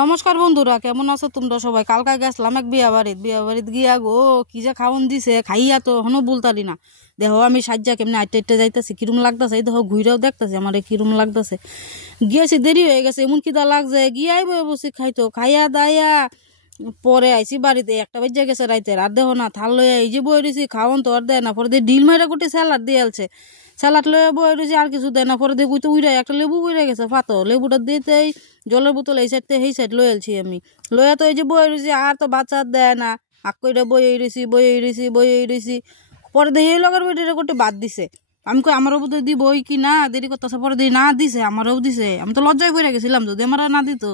নমস্কার বন্ধুরা, কেমন আছো তোমরা সবাই? কালকে গেছিলাম এক বিয়া বাড়িত গিয়া গো কি যে খাওন দিছে, খাইয়া তো হনো বলতারি না। দেখো আমি সাজ্জা কেমনি আইতে আইতে যাইতেছি, কিরম লাগতেছে। এই দেখো ঘুরেও দেখতেছি আমার কিরম লাগতেছে। গিয়েছি, দেরি হয়ে গেছে, এমন কিদা লাগছে। গিয়াই বসে খাইতো, খাইয়া দাইয়া পরে আইসি বাড়িতে 1টা বেজে গেছে রাইতের। আর দেখো না থাল লইয়া এই যে বই রয়েছি, খাওন তো আর দেয় না। পরে দিয়ে ডিল মাইরা গোটে স্যালাড দিয়ে আলছে, স্যালাড লইয়া বই রয়েছি, আর কিছু দেয় না। পরে দিয়ে তো উইরা একটা লেবু উইরা গেছে ফাতো, লেবুটা দিতেই জলের বোতল এই সাইড থেকে সেই সাইড লই আলছি আমি। লইয়া তো এই যে বই রয়েছি, আর তো বাচ্চা দেয় না। কইটা বই রয়েছি। পরে দিয়ে এই লগের বইটা গোটে বাদ দিছে। আমি কই আমারও বোধ দিব কি না, দেরি করতেছে। পরে দিয়ে না দিছে, আমারও দিছে। আমি তো লজ্জায় পড়ে গেছিলাম যদি আমার না দিত।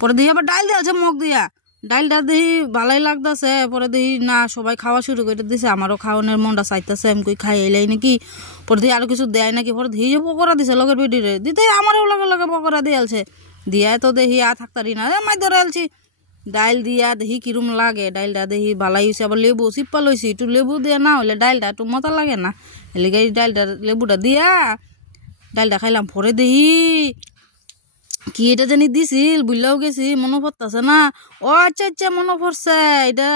পরে দিয়ে আবার ডাইল দিয়েছে মগ দিয়া, ডাইলটা দেখি ভালোই লাগতেছে। পরে দেখি না সবাই খাওয়া শুরু করে দিছে, আমারও খাওয়ানোর মনটা চাইতেছে। আমি কই খাই এলাই নাকি। পরে দিয়ে আরো কিছু দেয় নাকি। পরে দিয়ে পকোড়া দিছে লগের বেডিরে, দিতে আমারও লগে লগে পকোড়া দিয়ে আলছে। দিয়া তো দেখি থাকতারি না, মাই ধরে আলছি। ডাইল দিয়া দেখি কিরম লাগে, ডাইলটা দেখি ভালাই হয়েছে। আবার লেবু চিপ্পা লইছি, একটু লেবু দিয়ে না হলে ডাইলটা একটু মজা লাগে না। এলিগে ডাইলটা লেবুটা দিয়া ডাইলটা খাইলাম। পরে দেখি কি এটা জানি দিছিল, বুঝলেও গেছি, মনে পড়তেছে না। ও আচ্ছা মনে পড়ছে, এটা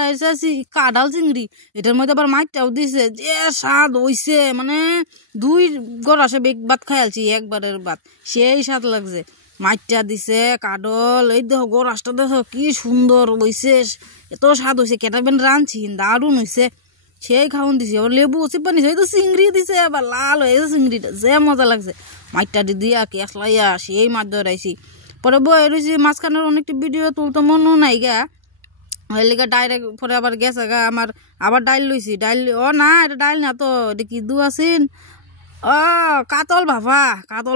কাঁঠাল চিংড়ি। এটার মধ্যে আবার মাইটাও দিছে, যে স্বাদ হইছে। মানে 2 গড়াসে ভাত খাইলছি, একবারের ভাত, সেই স্বাদ লাগছে। মাইটা দিছে কাঁঠাল, এই দেখো গড়াসটা দেখো কি সুন্দর হইছে, এত স্বাদ হয়েছে। কেটাবেন রাঁধছি, দারুণ হয়েছে, সেই খাওন দিছে। আবার লেবু চিপা নিছে, এই তো চিংড়ি দিছে, আবার লাল হয়েছে চিংড়িটা, যে মজা লাগছে। মাইটা দিয়া কেসলাইয়া সেই মাছ ধরাইছি। পরে বই রয়েছি, মাঝখানের অনেকটি ভিডিও তুলতে মনও নাই গা, ওই লেগে ডাইরেক্ট পরে আবার গেছে গা আমার। আবার ডাইল লইছি, ডাইল না এটা ডাইল না তো, এটা কি দু আছিন, কাতল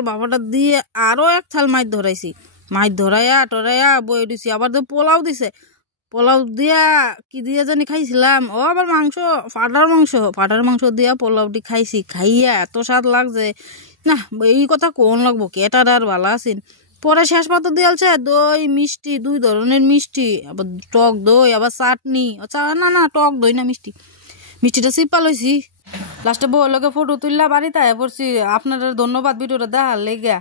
ভাফাটা দিয়ে আরো এক থাল মাছ ধরাইছি। মাছ ধরাইয়া টরাইয়া বই দিছি। আবার তো পোলাও দিছে, পোলাও দিয়া কি দিয়ে জানি খাইছিলাম। আবার ফাটার মাংস দিয়া পোলাওটি খাইছি। খাইয়া এত স্বাদ লাগছে না, এই কথা কোন লাগবো, কেটার আর ভালো আছেন। পরে শেষ পাতা দিয়েছে দই মিষ্টি, 2 ধরনের মিষ্টি, আবার টক দই, আবার চাটনি। না টক দই না, মিষ্টিটা চিপা লইছি। লাস্টে বউর লগে ফটো তুললা বাড়িতে পড়ছি। আপনাদের ধন্যবাদ ভিডিওটা দেখার লেগা।